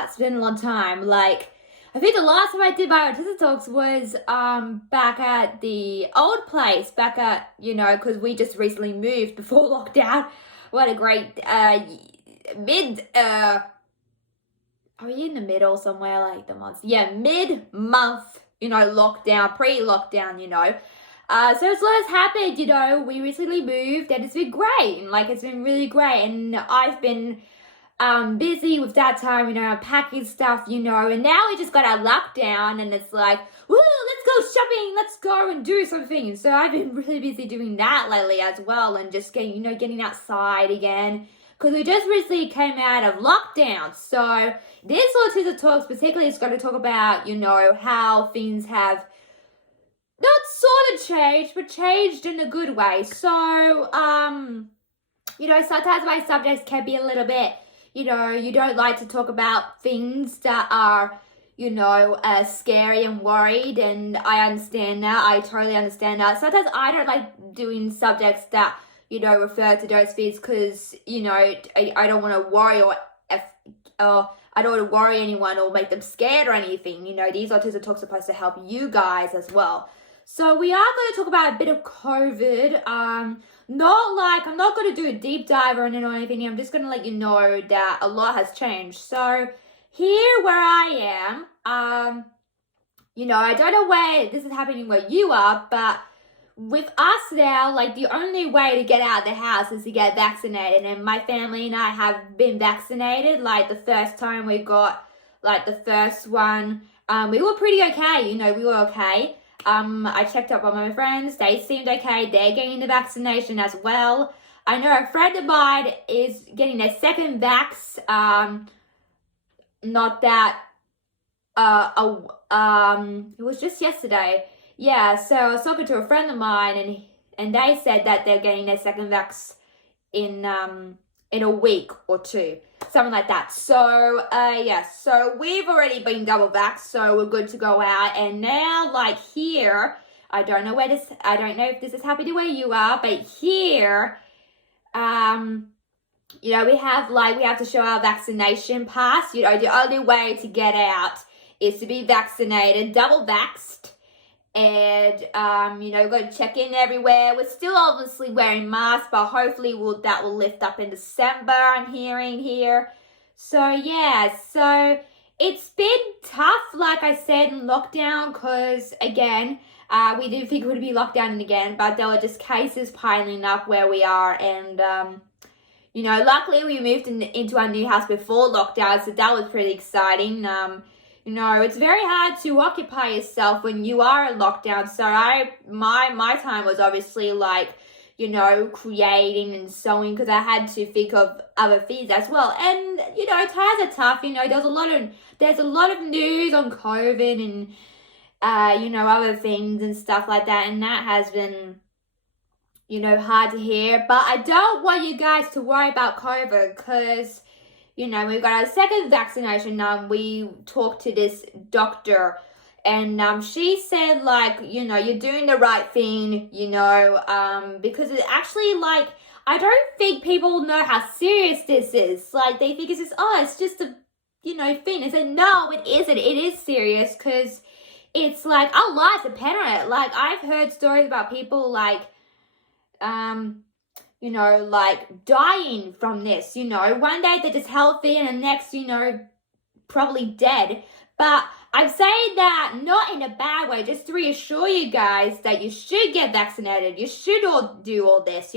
chat. It's been a long time. Like, I think the last time I did my Autism Talks was back at the old place, back at, because we just recently moved before lockdown. What a great are we in the middle somewhere, like the month? Yeah, mid-month, lockdown, pre-lockdown, So it's a lot has happened, we recently moved and it's been great. And like, it's been really great. And I've been busy with that time, packing stuff, and now we just got our lockdown and it's like, woo, let's go shopping, let's go and do something. So I've been really busy doing that lately as well, and just getting outside again, because we just recently came out of lockdown. So this Autism Talks particularly is going to talk about, how things have not sort of changed, but changed in a good way. So, sometimes my subjects can be a little bit, you don't like to talk about things that are, scary and worried, and I understand that. I totally understand that. Sometimes I don't like doing subjects that, refer to those things because, I don't want to worry I don't want to worry anyone or make them scared or anything. These Autism Talks are supposed to help you guys as well. So we are going to talk about a bit of COVID. I'm not going to do a deep dive on it or anything. I'm just going to let you know that a lot has changed. So here where I am, I don't know where this is happening where you are, but with us now, like, the only way to get out of the house is to get vaccinated. And my family and I have been vaccinated. Like, the first time we got, like, the first one, we were pretty okay. We were okay. I checked up on my friends. They seemed okay. They're getting the vaccination as well. I know a friend of mine is getting their second vax. Not that, it was just yesterday. Yeah, so I was talking to a friend of mine, and they said that they're getting their second vax in a week or two, something like that. So so we've already been double vaxxed, so we're good to go out. And now, like, here, I don't know if this is happening where you are, but here, we have to show our vaccination pass. The only way to get out is to be vaccinated, double vaxxed. And, we've got to check in everywhere. We're still obviously wearing masks, but hopefully that will lift up in December, I'm hearing here. So, yeah, so it's been tough, like I said, in lockdown, because, again, we didn't think it would be locked down again, but there were just cases piling up where we are. And, luckily we moved into our new house before lockdown, so that was pretty exciting. It's very hard to occupy yourself when you are in lockdown. So my time was obviously like, creating and sewing, because I had to think of other things as well. And, times are tough. There's a lot of news on COVID and, other things and stuff like that. And that has been, hard to hear. But I don't want you guys to worry about COVID, because we've got our second vaccination. We talked to this doctor, and she said, like, you're doing the right thing, because it actually, like, I don't think people know how serious this is. Like, they think it's just a, thing. I said, no, it isn't. It is serious, because it's like our lives depend on it. Like, I've heard stories about people, like, like dying from this, one day they're just healthy and the next, probably dead. But I'm saying that not in a bad way, just to reassure you guys that you should get vaccinated. You should all do all this,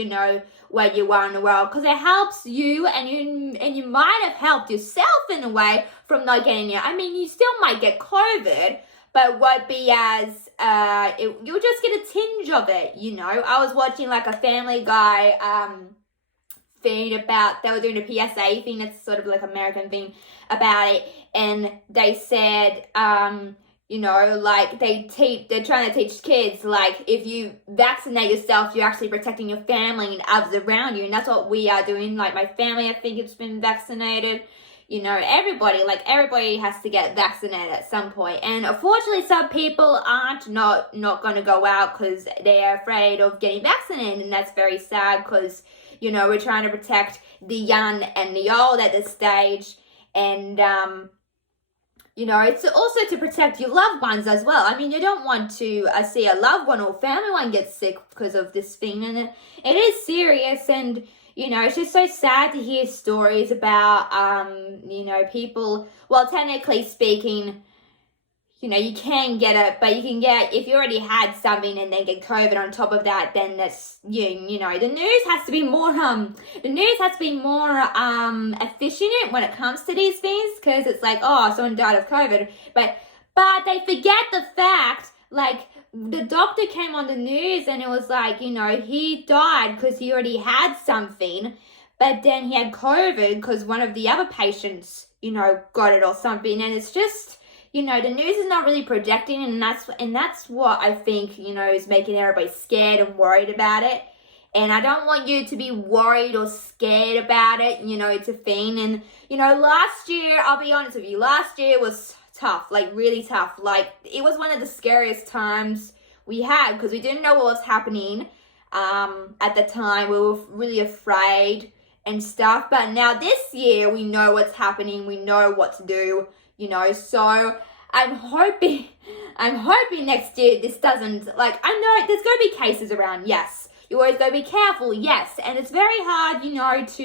where you are in the world, because it helps you, and you might have helped yourself in a way from not getting it. I mean, you still might get COVID, but it won't be as, you'll just get a tinge of it, I was watching, like, a Family Guy thing about, they were doing a PSA thing, that's sort of like American thing about it, and they said, like, they're trying to teach kids, like, if you vaccinate yourself, you're actually protecting your family and others around you, and that's what we are doing. Like, my family, I think, it's been vaccinated. Everybody has to get vaccinated at some point. And unfortunately, some people aren't not going to go out because they're afraid of getting vaccinated. And that's very sad, because, we're trying to protect the young and the old at this stage. And, you know, it's also to protect your loved ones as well. I mean, you don't want to see a loved one or family one get sick because of this thing, and it is serious. And you know, it's just so sad to hear stories about you know, people. Well, technically speaking, you know, you can get it, but you can get, if you already had something and then get COVID on top of that, then that's, you know, the news has to be more efficient when it comes to these things, because it's like, oh, someone died of COVID, but they forget the fact, like, the doctor came on the news and it was like, you know, he died because he already had something, but then he had COVID because one of the other patients, you know, got it or something, and it's just, you know, the news is not really projecting, and that's what I think, you know, is making everybody scared and worried about it. And I don't want you to be worried or scared about it, you know, it's a thing. And, you know, last year, I'll be honest with you, last year was tough, like really tough. Like, it was one of the scariest times we had because we didn't know what was happening at the time. We were really afraid and stuff. But now this year, we know what's happening. We know what to do. You know, so I'm hoping next year this doesn't, like, I know there's going to be cases around, yes. You always got to be careful, yes. And it's very hard, you know, to,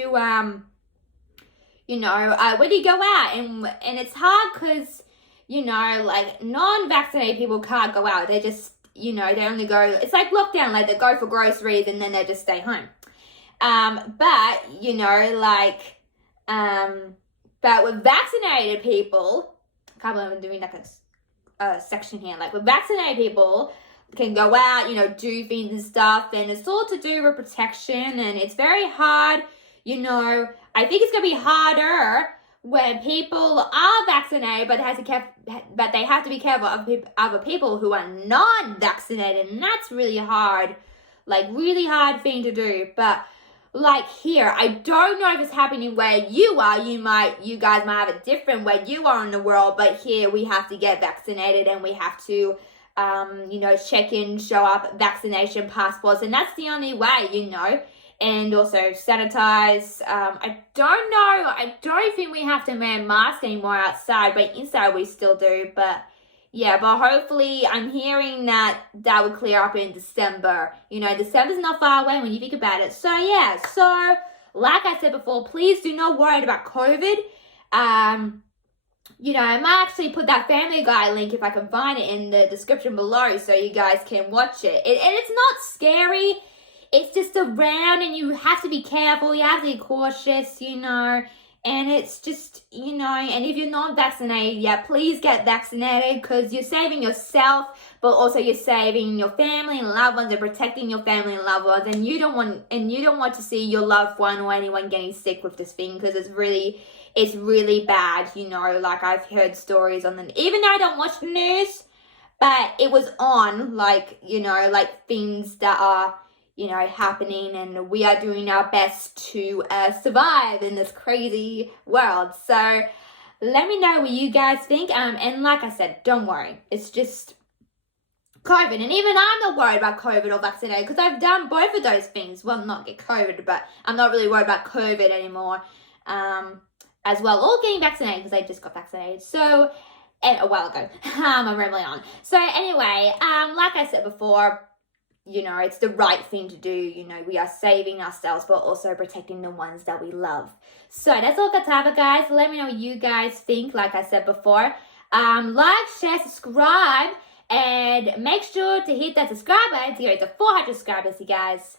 you know, when you go out, and it's hard because, you know, like, non-vaccinated people can't go out. They just, you know, they only go, it's like lockdown, like, they go for groceries and then they just stay home. But, you know, like, but with vaccinated people, I can't believe I'm doing like a section here. Like with vaccinated people can go out, you know, do things and stuff, and it's all to do with protection, and it's very hard, you know. I think it's gonna be harder when people are vaccinated, but they have to be careful of other people who are non-vaccinated, and that's really hard, like really hard thing to do. But like here, I don't know if it's happening where you are. You guys might have it different where you are in the world, but here we have to get vaccinated, and we have to, you know, check in, show up vaccination passports, and that's the only way, you know, and also sanitize. I don't know. I don't think we have to wear masks anymore outside, but inside we still do. But yeah, but hopefully I'm hearing that will clear up in December. You know, December's not far away when you think about it. So yeah, so like I said before, please do not worry about COVID. You know, I might actually put that Family Guy link if I can find it in the description below so you guys can watch it. And it's not scary. It's just around, and you have to be careful. You have to be cautious, you know. And it's just, you know, and if you're not vaccinated, yeah, please get vaccinated, because you're saving yourself, but also you're saving your family and loved ones, and protecting your family and loved ones. And you don't want to see your loved one or anyone getting sick with this thing, because it's really bad, you know. Like, I've heard stories on even though I don't watch the news, but it was on, like, you know, like things that are, you know, happening, and we are doing our best to survive in this crazy world. So let me know what you guys think. And like I said, don't worry. It's just COVID. And even I'm not worried about COVID or vaccinated, because I've done both of those things. Well, not get COVID, but I'm not really worried about COVID anymore as well. Or getting vaccinated, because I just got vaccinated. So, and a while ago. I'm rambling on. So anyway, like I said before, you know, it's the right thing to do. You know, we are saving ourselves, but also protecting the ones that we love. So that's all I've got to have, guys. Let me know what you guys think, like I said before. Like, share, subscribe, and make sure to hit that subscribe button to get to 400 subscribers, you guys.